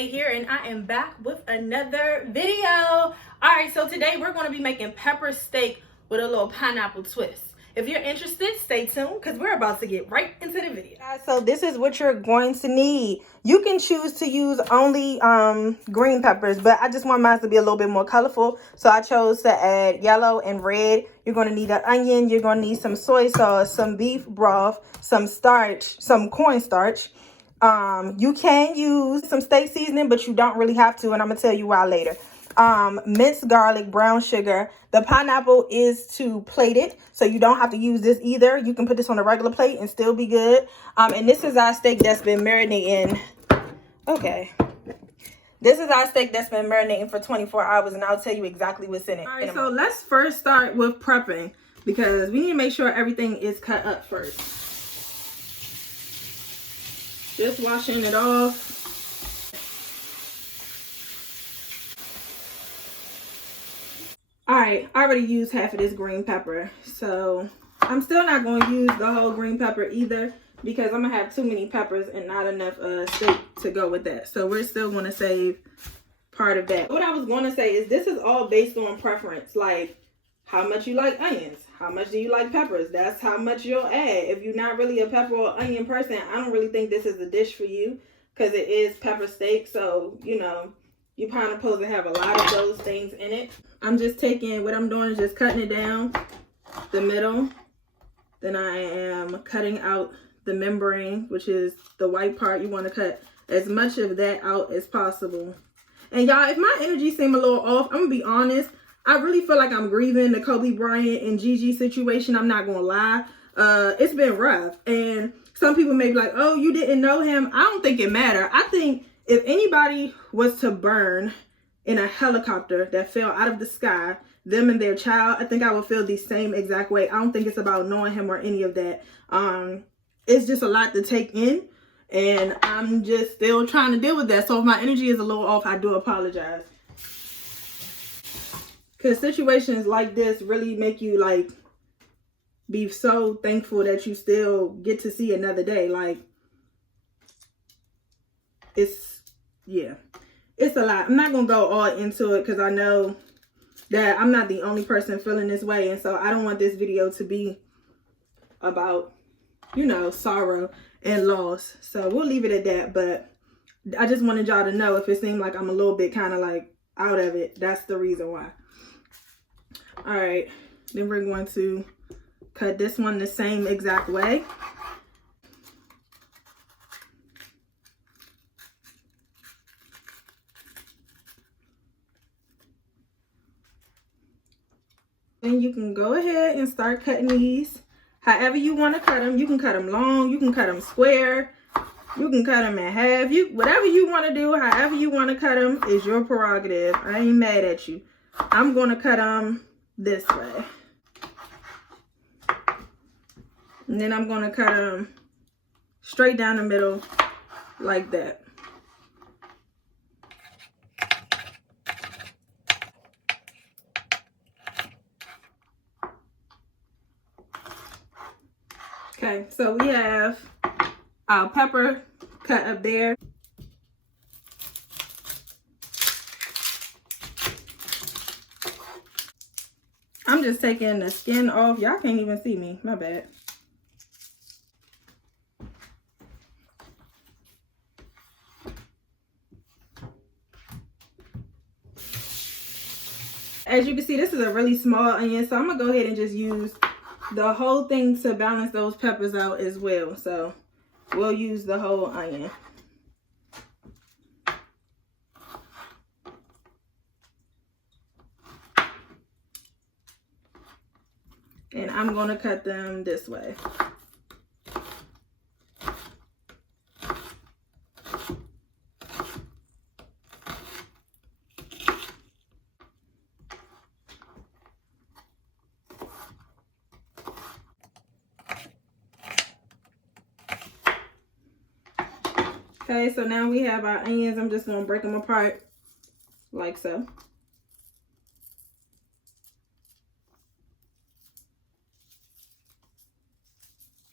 Kay here, and I am back with another video. All right, so today we're going to be making pepper steak with a little pineapple twist. If you're interested, stay tuned because we're about to get right into the video. So this is what you're going to need. You can choose to use only green peppers, but I just want mine to be a little bit more colorful, so I chose to add yellow and red. You're going to need an onion. You're going to need some soy sauce, some beef broth, some starch, some cornstarch. You can use some steak seasoning, but you don't really have to, and I'm gonna tell you why later. Minced garlic, brown sugar. The pineapple is to plate it, so you don't have to use this either. You can put this on a regular plate and still be good. And this is our steak that's been marinating. Okay. This is our steak that's been marinating for 24 hours, and I'll tell you exactly what's in it. All right, so let's first start with prepping because we need to make sure everything is cut up first. Just washing it off. All right, I already used half of this green pepper, so I'm still not going to use the whole green pepper either because I'm going to have too many peppers and not enough steak to go with that. So we're still going to save part of that. What I was going to say is this is all based on preference, like how much you like onions, how much do you like peppers? That's how much you'll add. If you're not really a pepper or onion person, I don't really think this is a dish for you because it is pepper steak. So, you know, you're probably supposed to have a lot of those things in it. I'm just taking, what I'm doing is just cutting it down the middle. Then I am cutting out the membrane, which is the white part. You want to cut as much of that out as possible. And y'all, if my energy seems a little off, I'm going to be honest. I really feel like I'm grieving the Kobe Bryant and Gigi situation. I'm not going to lie. It's been rough. And some people may be like, oh, you didn't know him. I don't think it matters. I think if anybody was to burn in a helicopter that fell out of the sky, them and their child, I think I would feel the same exact way. I don't think it's about knowing him or any of that. It's just a lot to take in. And I'm just still trying to deal with that. So if my energy is a little off, I do apologize. Because situations like this really make you, like, be so thankful that you still get to see another day. Like, yeah, it's a lot. I'm not going to go all into it because I know that I'm not the only person feeling this way. And so I don't want this video to be about, you know, sorrow and loss. So we'll leave it at that. But I just wanted y'all to know if it seemed like I'm a little bit kind of like out of it, that's the reason why. All right, then we're going to cut this one the same exact way. Then you can go ahead and start cutting these however you want to cut them. You can cut them long, you can cut them square, you can cut them in half. Whatever you want to do, however you want to cut them is your prerogative. I ain't mad at you. I'm going to cut them this way. And then I'm going to cut them straight down the middle like that. Okay, so we have our pepper cut up there. I'm just taking the skin off. Y'all can't even see me. My bad. As you can see, this is a really small onion, so I'm going to go ahead and just use the whole thing to balance those peppers out as well. So we'll use the whole onion. And I'm going to cut them this way. Okay, so now we have our onions. I'm just going to break them apart like so.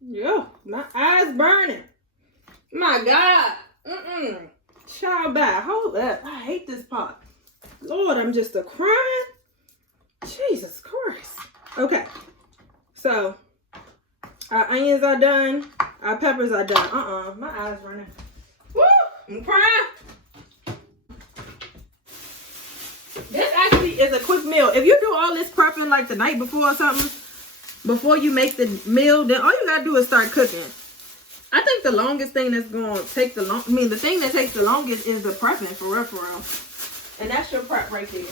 Yeah, my eyes burning. My God. Child back. Hold up. I hate this pot. Lord, I'm just a crying. Jesus Christ. Okay. So, our onions are done. Our peppers are done. My eyes running. Woo! I'm crying. This actually is a quick meal. If you do all this prepping like the night before or something, before you make the meal, then all you gotta do is start cooking. I think the longest thing that's gonna take the thing that takes the longest is the prepping, for real. And that's your prep right there.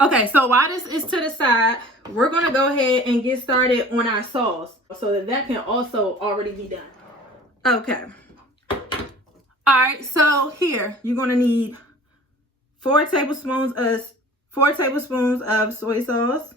Okay, so while this is to the side, we're gonna go ahead and get started on our sauce so that can also already be done. Okay. All right, so here you're gonna need 4 tablespoons of soy sauce.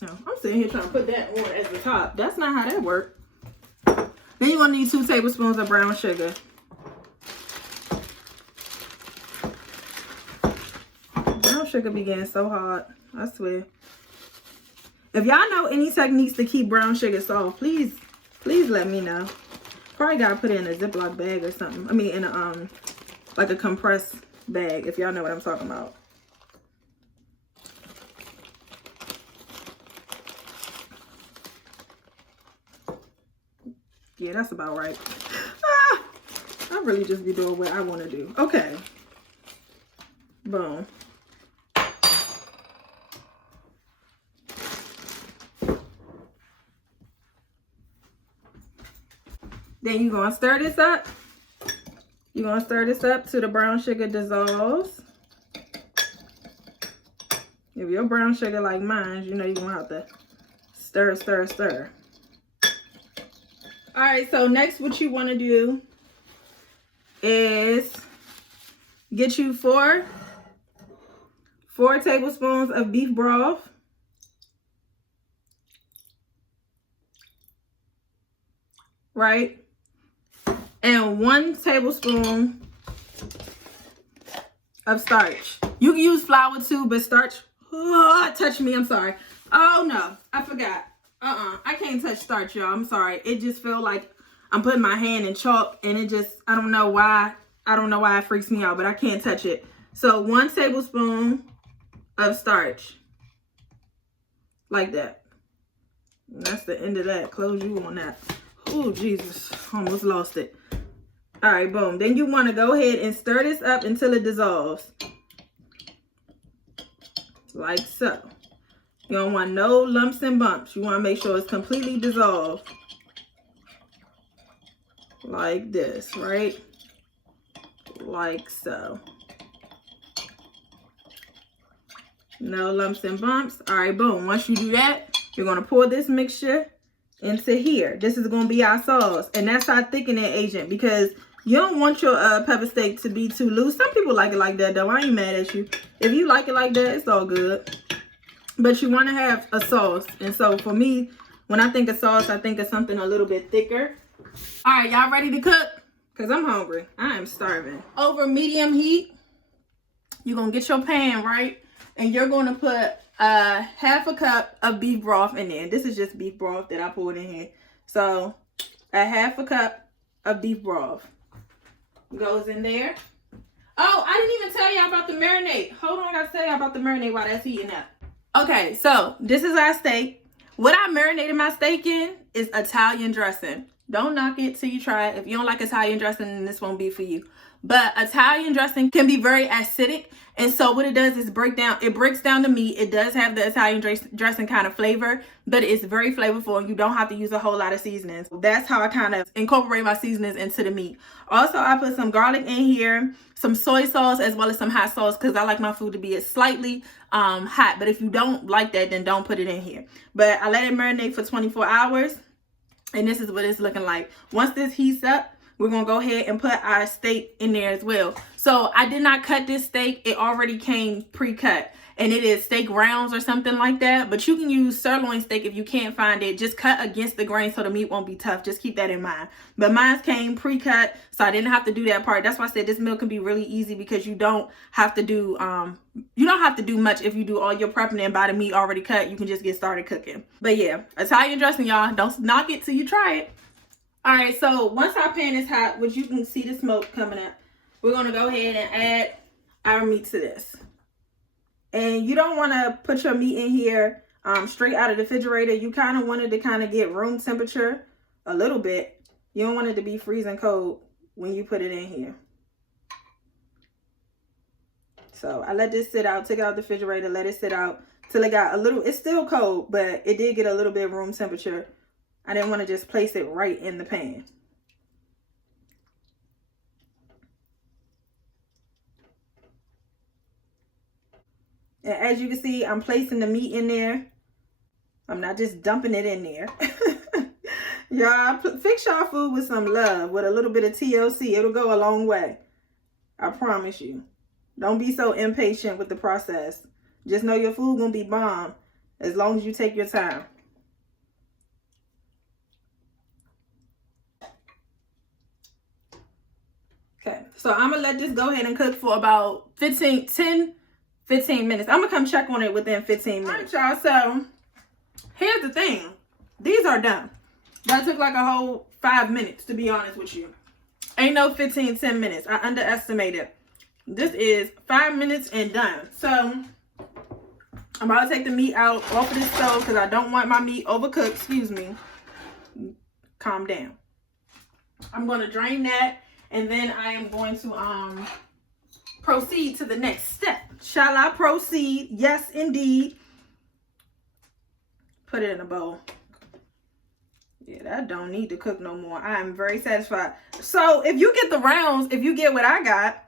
No, I'm sitting here trying to put that on as the top. That's not how that works. Then you're gonna need 2 tablespoons of brown sugar. Brown sugar be getting so hot, I swear. If y'all know any techniques to keep brown sugar soft, please let me know. Probably gotta put it in a Ziploc bag or something. I mean, in a like a compressed bag, if y'all know what I'm talking about. Yeah, that's about right. I really just be doing what I want to do. Okay. Boom. Then you're going to stir this up. You're going to stir this up till the brown sugar dissolves. If your brown sugar like mine, you know you're going to have to stir. All right, so next what you want to do is get you 4 tablespoons of beef broth. Right? And 1 tablespoon of starch. You can use flour too, but starch, touch me, I'm sorry. Oh no, I forgot. I can't touch starch, y'all. I'm sorry. It just feels like I'm putting my hand in chalk, and it just, I don't know why it freaks me out, but I can't touch it. So 1 tablespoon of starch. Like that. And that's the end of that. Close you on that. Oh, Jesus. Almost lost it. All right, boom. Then you want to go ahead and stir this up until it dissolves. Like so. You don't want no lumps and bumps. You want to make sure it's completely dissolved. Like this, right? Like so. No lumps and bumps. All right, boom. Once you do that, you're going to pour this mixture into here. This is going to be our sauce. And that's our thickening agent, because you don't want your pepper steak to be too loose. Some people like it like that, though. I ain't mad at you. If you like it like that, it's all good. But you want to have a sauce. And so for me, when I think of sauce, I think of something a little bit thicker. All right, y'all ready to cook? Because I'm hungry. I am starving. Over medium heat, you're going to get your pan, right? And you're going to put half a cup of beef broth in there. This is just beef broth that I poured in here. So a half a cup of beef broth goes in there. Oh, I didn't even tell y'all about the marinade. Hold on, I got to tell y'all about the marinade while that's heating up. Okay, so this is our steak. What I marinated my steak in is Italian dressing. Don't knock it till you try it. If you don't like Italian dressing, then this won't be for you. But Italian dressing can be very acidic. And so what it does is it breaks down the meat. It does have the Italian dressing kind of flavor, but it's very flavorful, and you don't have to use a whole lot of seasonings. That's how I kind of incorporate my seasonings into the meat. Also, I put some garlic in here, some soy sauce, as well as some hot sauce, because I like my food to be slightly hot. But if you don't like that, then don't put it in here. But I let it marinate for 24 hours. And this is what it's looking like. Once this heats up, we're going to go ahead and put our steak in there as well. So I did not cut this steak. It already came pre-cut. And it is steak rounds or something like that. But you can use sirloin steak if you can't find it. Just cut against the grain so the meat won't be tough. Just keep that in mind. But mine came pre-cut, so I didn't have to do that part. That's why I said this meal can be really easy because you don't have to do much if you do all your prepping and buy the meat already cut. You can just get started cooking. But yeah, Italian dressing, y'all. Don't knock it till you try it. All right, so once our pan is hot, which you can see the smoke coming up, we're going to go ahead and add our meat to this. And you don't want to put your meat in here straight out of the refrigerator. You kind of want it to kind of get room temperature a little bit. You don't want it to be freezing cold when you put it in here. So I let this sit out, took it out the refrigerator, let it sit out till it got a little, it's still cold, but it did get a little bit room temperature. I didn't want to just place it right in the pan. And as you can see, I'm placing the meat in there. I'm not just dumping it in there. Y'all, fix y'all food with some love, with a little bit of TLC. It'll go a long way. I promise you. Don't be so impatient with the process. Just know your food gonna be bomb as long as you take your time. Okay, so I'm gonna let this go ahead and cook for about 15 minutes. I'm gonna come check on it within 15 minutes. All right, y'all, so here's the thing. These are done. That took like a whole 5 minutes, to be honest with you. Ain't no 10 minutes. I underestimated. This is 5 minutes and done. So I'm about to take the meat out off of this stove because I don't want my meat overcooked. Excuse me. Calm down. I'm going to drain that, and then I am going to proceed to the next step. Shall I proceed? Yes, indeed. Put it in a bowl. Yeah, that don't need to cook no more. I am very satisfied. So if you get the rounds, if you get what I got,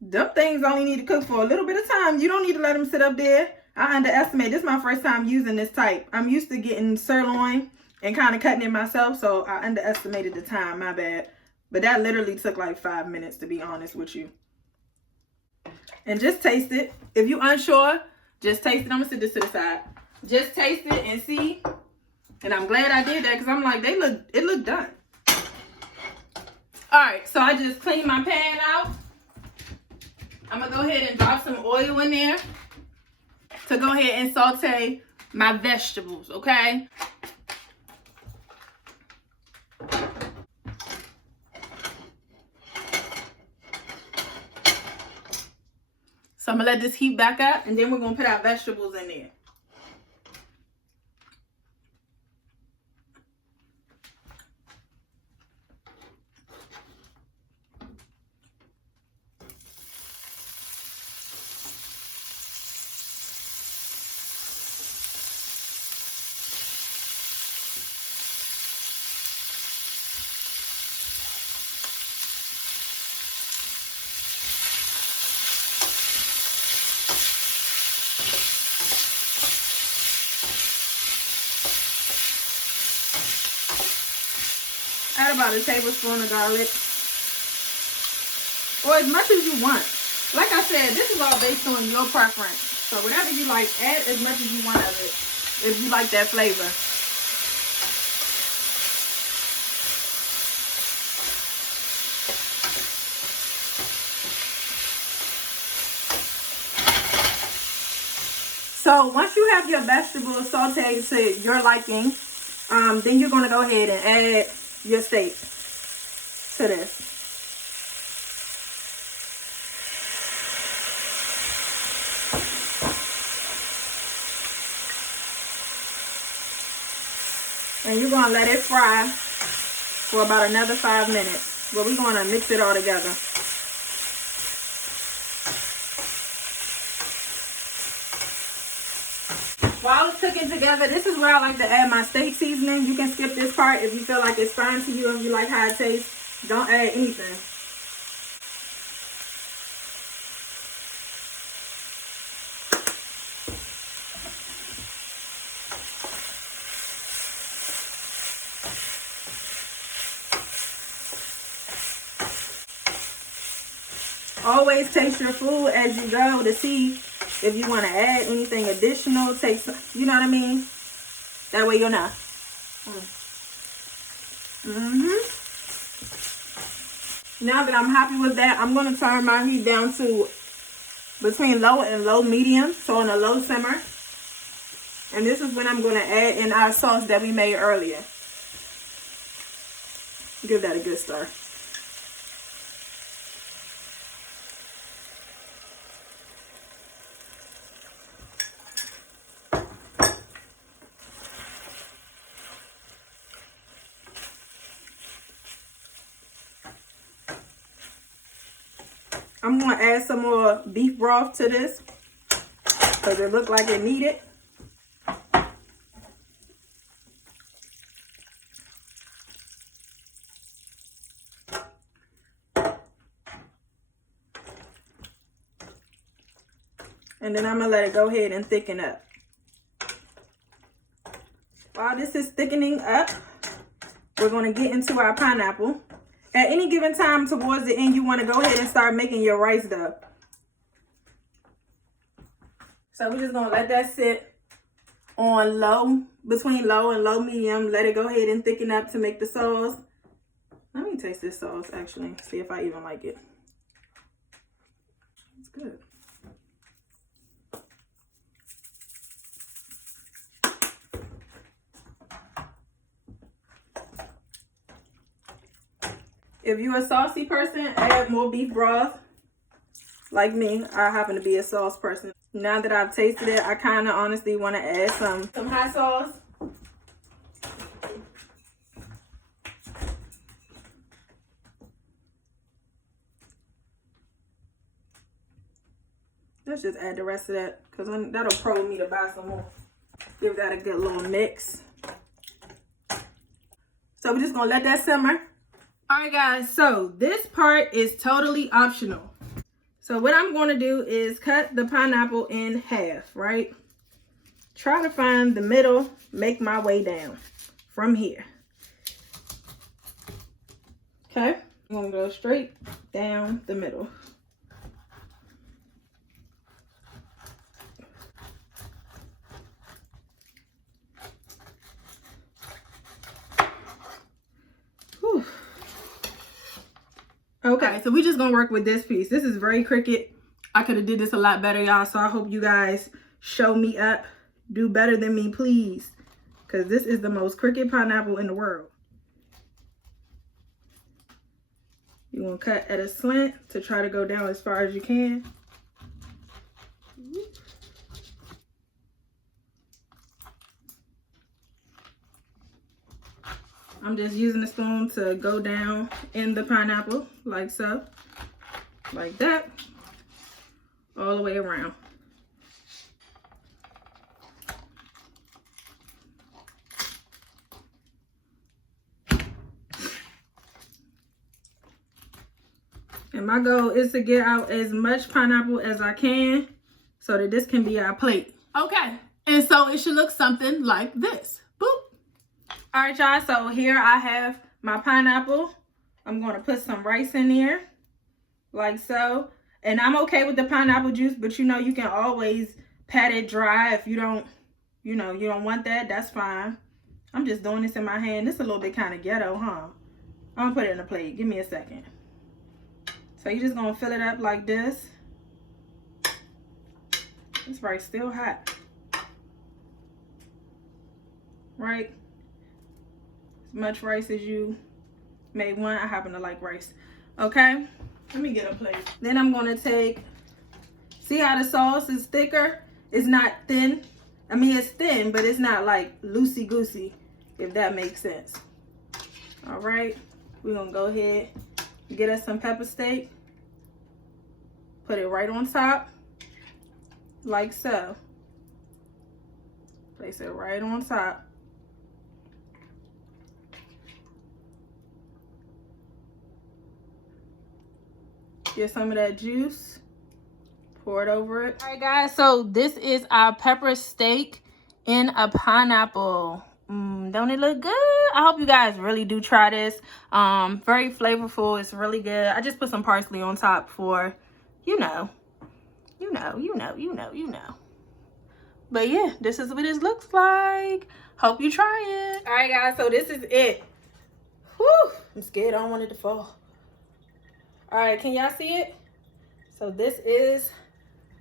them things only need to cook for a little bit of time. You don't need to let them sit up there. I underestimate. This is my first time using this type. I'm used to getting sirloin and kind of cutting it myself, so I underestimated the time. My bad. But that literally took like 5 minutes, to be honest with you. And just taste it. If you're unsure, just taste it. I'm going to sit this to the side. Just taste it and see. And I'm glad I did that because I'm like, it looked done. All right, so I just cleaned my pan out. I'm going to go ahead and drop some oil in there to go ahead and saute my vegetables, okay? So I'm going to let this heat back up, and then we're going to put our vegetables in there. Add about a tablespoon of garlic, or as much as you want. Like I said, this is all based on your preference. So whatever you like, add as much as you want of it if you like that flavor. So once you have your vegetables sauteed to your liking, then you're going to go ahead and add your steak to this. And you're going to let it fry for about another 5 minutes. But we're going to mix it all together. While it's cooking together, this is where I like to add my steak seasoning. You can skip this part if you feel like it's fine to you and you like how it tastes. Don't add anything. Always taste your food as you go to see if you want to add anything additional. Take some, you know what I mean? That way you'll know. Now that I'm happy with that, I'm going to turn my heat down to between low and low medium. So on a low simmer. And this is when I'm going to add in our sauce that we made earlier. Give that a good stir. I'm going to add some more beef broth to this because it looked like it needed. And then I'm going to let it go ahead and thicken up. While this is thickening up, we're going to get into our pineapple. At any given time towards the end, you want to go ahead and start making your rice dough. So we're just going to let that sit on low, between low and low medium. Let it go ahead and thicken up to make the sauce. Let me taste this sauce actually, see if I even like it. It's good. If you're a saucy person, add more beef broth. Like me, I happen to be a sauce person. Now that I've tasted it, I kind of honestly want to add some hot sauce. Let's just add the rest of that because that'll probe me to buy some more. Give that a good little mix. So we're just going to let that simmer. Alright guys, so this part is totally optional. So what I'm going to do is cut the pineapple in half, right? Try to find the middle, make my way down from here. Okay, I'm going to go straight down the middle. Whew. Okay, so we're just gonna work with this piece. This is very crooked. I could have did this a lot better, y'all. So I hope you guys show me up. Do better than me, please. Because this is the most crooked pineapple in the world. You're gonna cut at a slant to try to go down as far as you can. I'm just using the spoon to go down in the pineapple, like so. Like that. All the way around. And my goal is to get out as much pineapple as I can so that this can be our plate. Okay, and so it should look something like this. Boop. All right, y'all, so here I have my pineapple. I'm going to put some rice in there, like so. And I'm okay with the pineapple juice, but you know, you can always pat it dry if you don't, you know, you don't want that, that's fine. I'm just doing this in my hand. This is a little bit kind of ghetto, huh? I'm gonna put it in a plate. Give me a second. So you're just gonna fill it up like this. This rice still hot. Right? As much rice as you may want. I happen to like rice. Okay? Let me get a plate. Then I'm gonna take, see how the sauce is thicker? It's not thin. I mean, it's thin, but it's not like loosey-goosey, if that makes sense. All right, we're gonna go ahead and get us some pepper steak. Put it right on top, like so. Place it right on top. Get some of that juice. Pour it over it. All right, guys, so this is our pepper steak in a pineapple. Don't it look good? I hope you guys really do try this. Very flavorful. It's really good. I just put some parsley on top for you know. But yeah, this is what this looks like. Hope you try it. All right, guys, so this is it. Whew, I'm scared. I don't want it to fall. All right, can y'all see it? So this is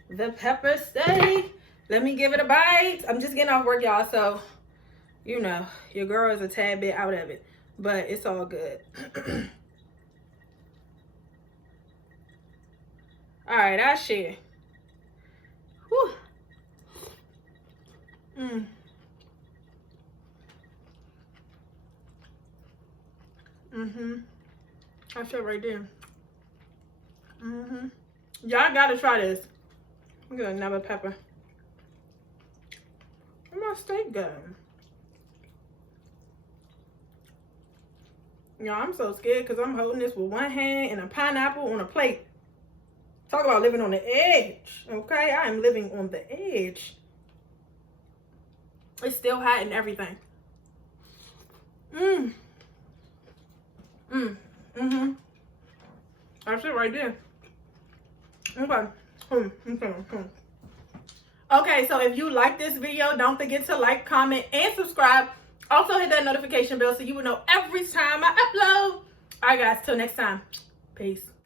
the pepper steak. Let me give it a bite. I'm just getting off work, y'all, so you know, your girl is a tad bit out of it, but it's all good. All right, I share. Whew. That's it right there. Y'all gotta try this. I'm gonna another pepper. Where my steak go? Y'all, I'm so scared because I'm holding this with one hand and a pineapple on a plate. Talk about living on the edge, okay? I am living on the edge. It's still hot and everything. That's it right there. Okay. Okay, so if you like this video, don't forget to like, comment, and subscribe. Also hit that notification bell so you will know every time I upload. All right, guys, till next time. Peace.